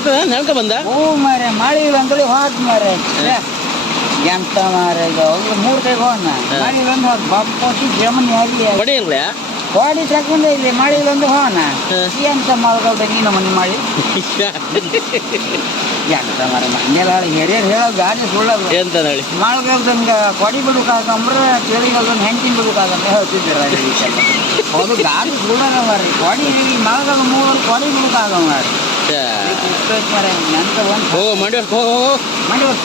ಎಂತ ನೆಲ್ಕ ಬಂದ ಹೂ ಮಾರೆ ಮಳೆ ಇಲ್ಲ ಅಂತೇಳಿ ಹೋದ್ ಮಾರೆ ಎಂತ ಮಾರೆ ಇದು 3 ಕೈಗೆ ಹೋದ ಮಳೆ ಇಲ್ಲ ಅಂತ ಹೋದ್ ಬಪ್ಪಿ ಜಮನಿ ಆಗಲಿ ಬಡಿ ಇರ್ಲ ಗಾಡಿ ತಕೊಂಡೆ ಇಲ್ಲಿ ಮಳೆ ಇಲ್ಲ ಅಂತ ಹೋನ ಎಂತ ಮಲ್ಗಲ್ದ ನೀನು ಮನೆ ಮಾಡಿ ಎಂತ ಮಾರೆ ಮನೆಯಲ್ಲ ಹಿರಿಯರು ಹೇಳೋದು ಗಾಡಿ ಸುಳ್ಳಲ್ಲ ಎಂತ ಹೇಳಿ ಮಳೆಗಾಲದಂಗ ಕೊಡಿ ಬಿಡಕಾಗಂಬ್ರೆ ಚಳಿಗಾಲದಂಗೆ ಹೆಂಚಿನ ಬಿಡಕಾಗಂತ ಹೇಳ್ತಿದ್ದೀರ ಅದು ಗಾಡಿ ಸುಳ್ಳಲ್ಲ ಮಾರಿ ಕೊಡಿ ಮಳೆಗಾಲ 3 ಕೊಡಿ ಬಿಡಕಾಗ ಮಾರಿ ಮಾರೆ ನೆನ್ಕ ಒಂದು ಮಂಡಿ ಮಂಡಿ ವರ್ಷ